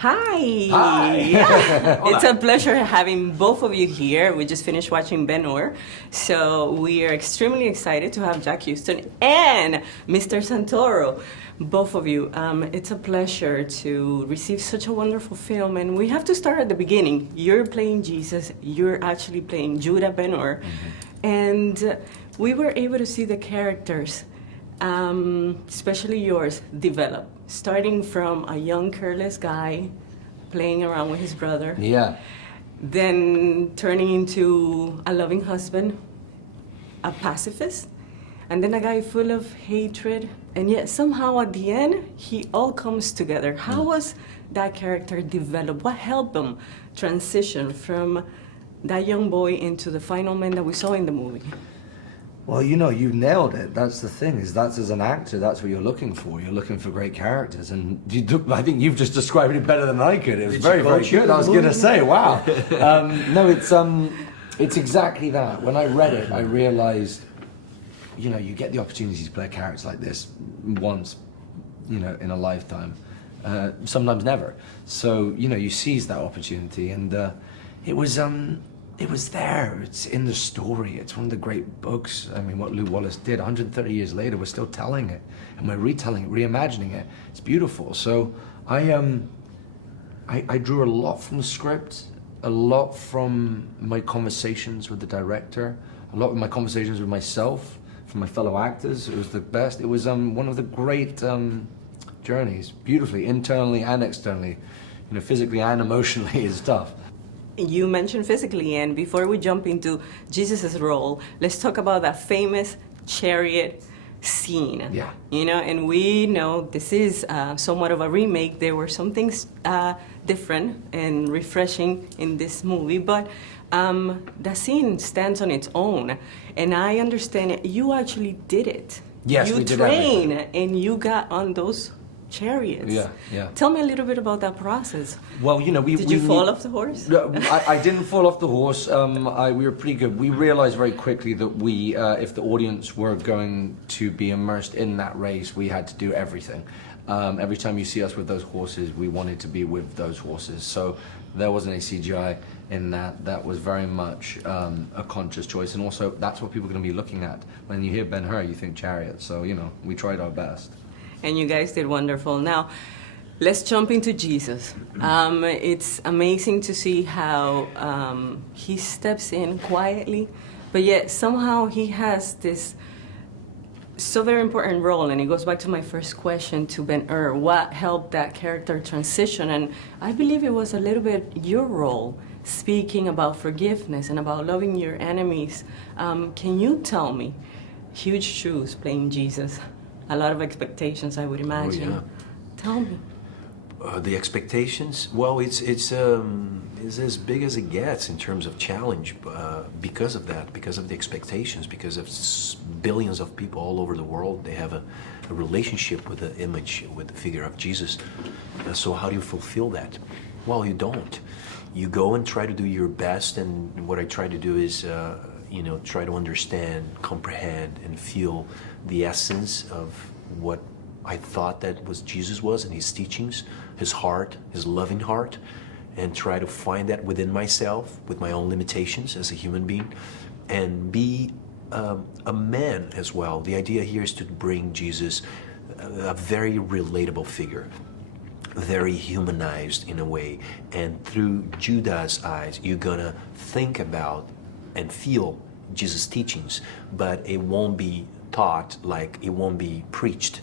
Hi! Hi! It's a pleasure having both of you here. We just finished watching Ben-Hur, so we are extremely excited to have Jack Huston and Mr. Santoro. Both of you, it's a pleasure to receive such a wonderful film, and we have to start at the beginning. You're playing Jesus, you're actually playing Judah Ben-Hur, and we were able to see the characters, especially yours, develop. Starting from a young, careless guy playing around with his brother. Yeah. Then turning into a loving husband, a pacifist, and then a guy full of hatred. And yet somehow at the end, he all comes together. How was that character developed? What helped him transition from that young boy into the final man that we saw in the movie? Well, you know, you nailed it. That's the thing, is that's as an actor, that's what you're looking for. You're looking for great characters, and I think you've just described it better than I could. It was very, very good. I was going to say, wow. No, it's exactly that. When I read it, I realized, you know, you get the opportunity to play a character like this once, you know, in a lifetime. Sometimes never. So, you know, you seize that opportunity, and it was there. It's in the story. It's one of the great books. I mean, what Lew Wallace did 130 years later, we're still telling it, and we're retelling it, reimagining it. It's beautiful. So I drew a lot from the script, a lot from my conversations with the director, a lot of my conversations with myself, from my fellow actors. It was the best. It was one of the great journeys, beautifully, internally and externally, you know, physically and emotionally. It's tough. You mentioned physically, and before we jump into Jesus' role, let's talk about that famous chariot scene. Yeah. You know, and we know this is somewhat of a remake. There were some things different and refreshing in this movie, but the scene stands on its own. And I understand you actually did it. Yes, we did everything. You trained and you got on those chariots. Yeah. Tell me a little bit about that process. Well, you know, Did you fall off the horse? No, I didn't fall off the horse. We were pretty good. We realized very quickly that if the audience were going to be immersed in that race, we had to do everything. Every time you see us with those horses, we wanted to be with those horses. So there wasn't any CGI in that. That was very much a conscious choice. And also, that's what people are going to be looking at. When you hear Ben-Hur, you think chariot. So, you know, we tried our best. And you guys did wonderful. Now, let's jump into Jesus. It's amazing to see how he steps in quietly, but yet somehow he has this so very important role. And it goes back to my first question to Ben-Hur. What helped that character transition? And I believe it was a little bit your role, speaking about forgiveness and about loving your enemies. Can you tell me, huge shoes playing Jesus? A lot of expectations, I would imagine. Oh, yeah. Tell me. The expectations? Well, it's as big as it gets in terms of challenge because of that, because of the expectations, because of billions of people all over the world. They have a relationship with the image, with the figure of Jesus. So how do you fulfill that? Well, you don't. You go and try to do your best, and what I try to do is you know, try to understand, comprehend, and feel the essence of what I thought that was Jesus was and his teachings, his heart, his loving heart, and try to find that within myself, with my own limitations as a human being, and be a man as well. The idea here is to bring Jesus a very relatable figure, very humanized in a way, and through Judah's eyes, you're gonna think about and feel Jesus' teachings, but it won't be taught, like it won't be preached.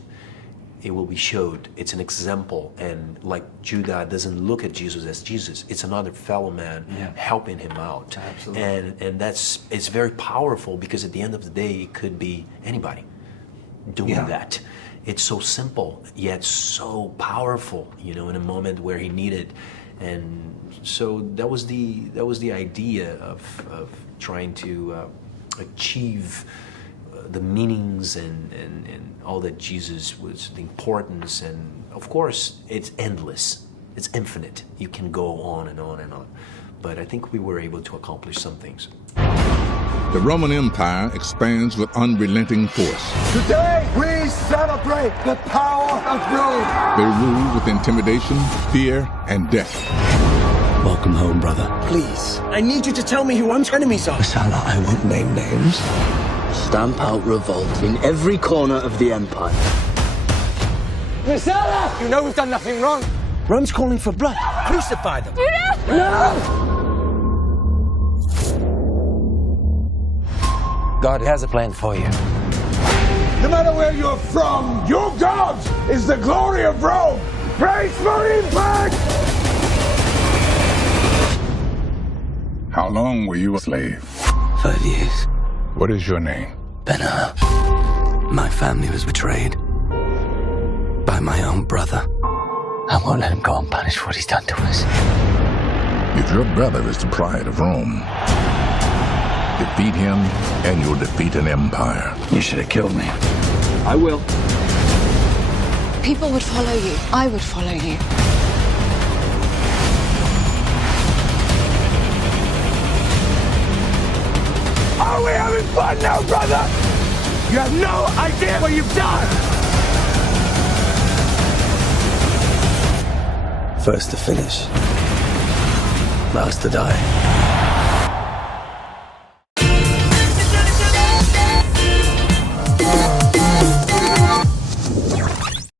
It will be showed. It's an example, and like Judah doesn't look at Jesus as Jesus. It's another fellow man helping him out. Absolutely. And it's very powerful, because at the end of the day, it could be anybody doing that. It's so simple yet so powerful, you know, in a moment where he needed. And so that was the idea of trying to achieve the meanings and all that Jesus was, the importance, and of course it's endless, it's infinite. You can go on and on and on. But I think we were able to accomplish some things. The Roman Empire expands with unrelenting force. Today we We celebrate the power of Rome. They rule with intimidation, fear, and death. Welcome home, brother. Please, I need you to tell me who our enemies are. Salah, I won't name names. Stamp out revolt in every corner of the empire. Missala! You know we've done nothing wrong. Rome's calling for blood. Crucify them. No! God has a plan for you. No matter where you're from, your God is the glory of Rome. Praise for impact! How long were you a slave? 5 years. What is your name? Ben-Hur. My family was betrayed by my own brother. I won't let him go unpunished for what he's done to us. If your brother is the pride of Rome, defeat him and you'll defeat an empire. You should have killed me. I will. People would follow you. I would follow you. Are we having fun now, brother? You have no idea what you've done! First to finish, last to die.